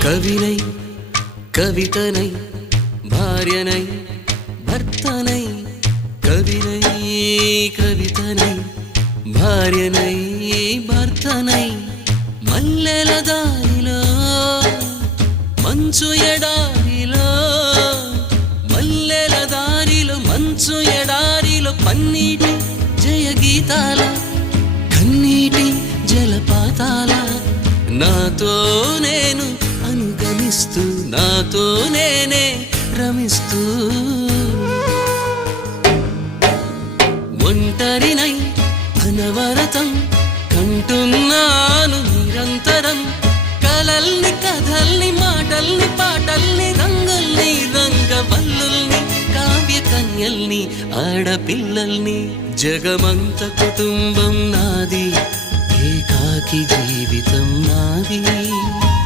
కవినై కవితనై భార్యనై భర్తనై కవినై కవితనై భార్యనై భర్తనై మల్లెల దారిలో మంచు ఎడారిలో మల్లెల దారిలో మంచు ఎడారిలో పన్నీటి జయగీతాల కన్నీటి జలపాతాల నాతో నేను అనుగమిస్తూ నాతో నేనే రమిస్తూ ఒంటరినై అనవరతం కంటున్నాను నిరంతరం కలల్ని కథల్ని మాటల్ని పాటల్ని రంగుల్ని రంగవల్లుల్ని కావ్య కన్యల్ని ఆడపిల్లల్ని జగమంత కుటుంబం నాది ఏకాకి జీవితం నాది